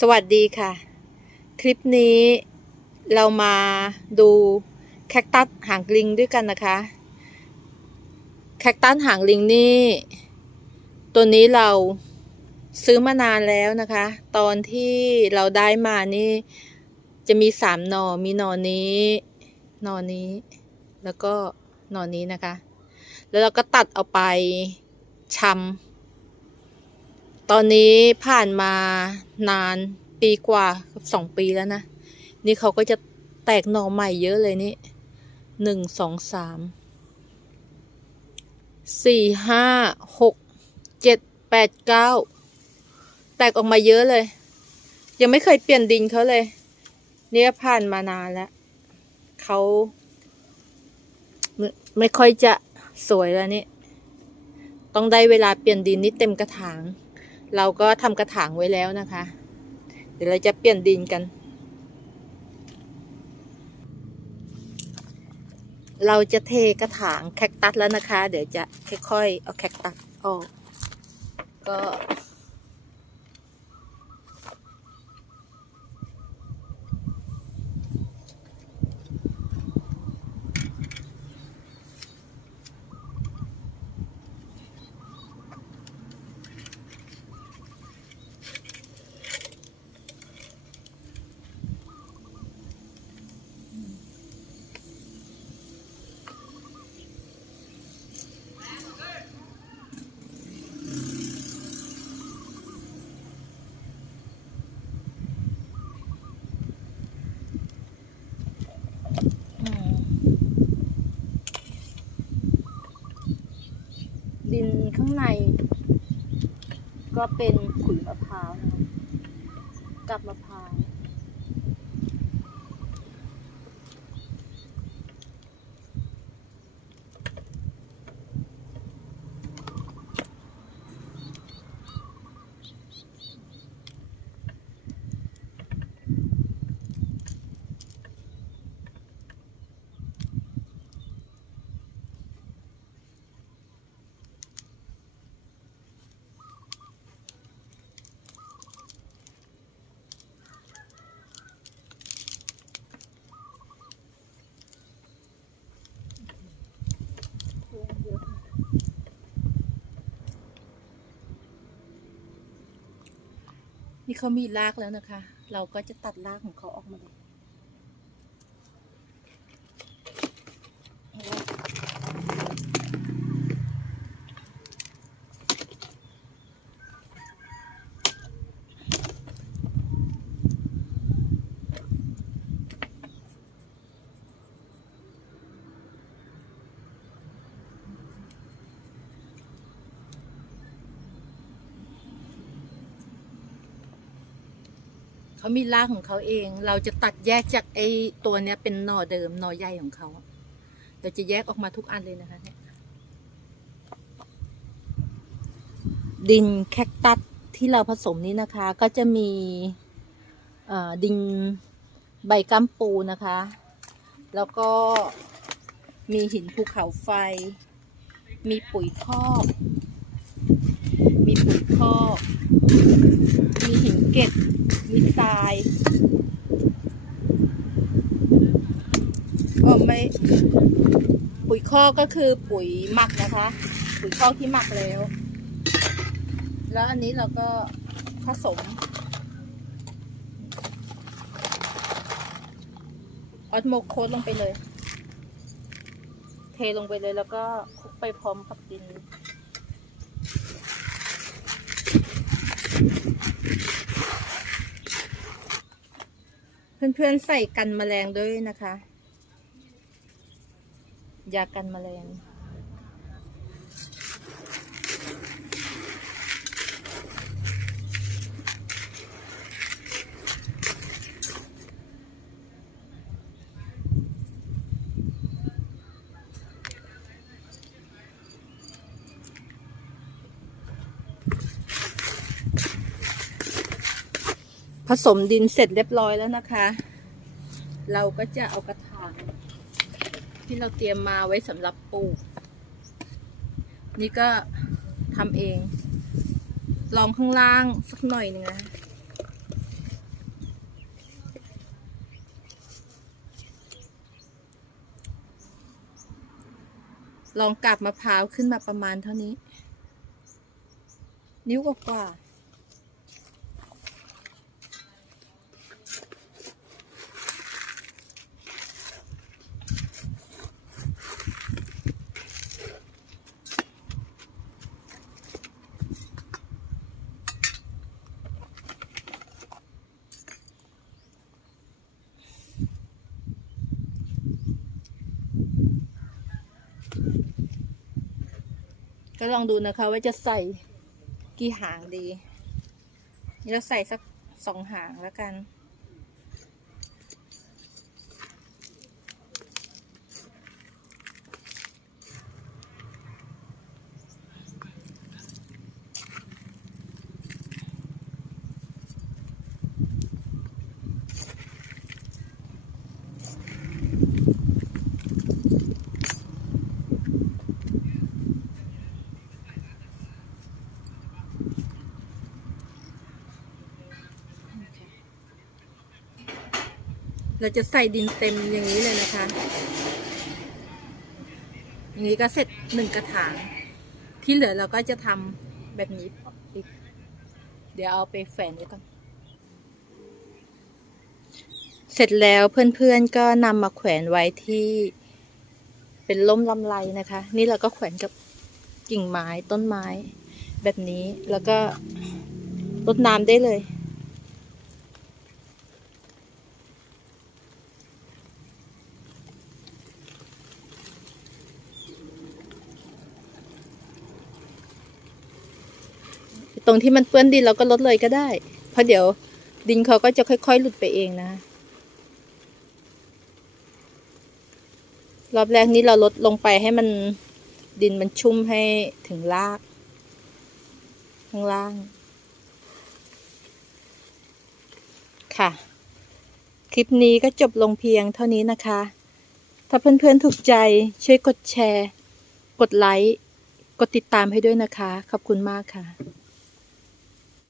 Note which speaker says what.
Speaker 1: สวัสดีค่ะ คลิปนี้เรามาดูแคคตัสหางลิงด้วยกันนะคะ แคคตัสหางลิงนี่ ตัวนี้เราซื้อมานานแล้วนะคะ ตอนที่เราได้มานี่ จะมีสามหนอมีหนอนี้หนอนี้ แล้วก็หนอนี้นะคะ แล้วเราก็ตัดเอาไปชำ ตอนนี้ผ่านมานานปีกว่าสองปีแล้วนะ นี่เขาก็จะแตกหน่อใหม่เยอะเลยนี่หนึ่งสองสามสี่ห้าหกเจ็ดแปดเก้าแตกออกมาเยอะเลย ยังไม่เคยเปลี่ยนดินเขาเลย เนี่ยผ่านมานานแล้วเขาไม่ไม่ค่อยจะสวยแล้วนี่ ต้องได้เวลาเปลี่ยนดินนี่เต็มกระถาง เราก็ทำกระถางไว้แล้วนะคะ เดี๋ยวเราจะเปลี่ยนดินกัน เราจะเทกระถางแคคตัสแล้วนะคะ เดี๋ยวจะค่อยๆเอาแคคตัสออกก็ ข้างใน ก็เป็นขุยมะพร้าวนะคะกับมะพร้าว นี่ เขามีรากแล้วนะคะ เราก็จะตัดรากของเขาออกมาเลย เขามีรากของเขาเอง เราจะตัดแยกจากไอ้ตัวเนี้ยเป็นหน่อเดิมหน่อใหญ่ของเขาเราจะแยกออกมาทุกอันเลยนะคะเนี่ยดินแคคตัสที่เราผสมนี้นะคะ ก็จะมีอ่อดินใบกัมปูนะคะ แล้วก็มีหินภูเขาไฟ มีปุ๋ยคอกมีปุ๋ยคอกมีหินเก็ด มีทรายเออไม่ปุ๋ยคอกก็คือปุ๋ยหมักนะคะ ปุ๋ยคอกที่หมักแล้ว แล้วอันนี้เราก็ผสมออสโมโคสลงไปเลย เทลงไปเลยแล้วก็คลุกไปพร้อมกับดิน เพื่อนๆใส่กันแมลงด้วยนะคะ ยากันแมลง ผสมดินเสร็จเรียบร้อยแล้วนะคะ เราก็จะเอากระถางที่เราเตรียมมาไว้สำหรับปลูก นี่ก็ทำเอง ลองข้างล่างสักหน่อยนึงนะลองกลับมะพร้าวขึ้นมาประมาณเท่านี้ นิ้วกว่า ก็ลองดูนะคะว่าจะใส่กี่หางดี เราใส่สักสองหางแล้วกัน เราจะใส่ดินเต็มอย่างนี้เลยนะคะ อย่างนี้ก็เสร็จหนึ่งกระถาง ที่เหลือเราก็จะทำแบบนี้อีก เดี๋ยวเอาไปแฝนไว้ก่อนเสร็จแล้วเพื่อนๆก็นำมาแขวนไว้ที่เป็นล่มลำไรนะคะ นี่เราก็แขวนกับกิ่งไม้ต้นไม้ แบบนี้แล้วก็รดน้ำได้เลย ตรงที่มันเปื้อนดินเราก็ลดเลยก็ได้ เพราะเดี๋ยวดินเขาก็จะค่อย ๆ หลุดไปเองนะ รอบแรกนี้เราลดลงไปให้มันดินมันชุ่มให้ถึงราก ข้างล่าง ค่ะ คลิปนี้ก็จบลงเพียงเท่านี้นะคะ ถ้าเพื่อนๆถูกใจช่วยกดแชร์ กดไลค์ กดติดตามให้ด้วยนะคะ ขอบคุณมากค่ะ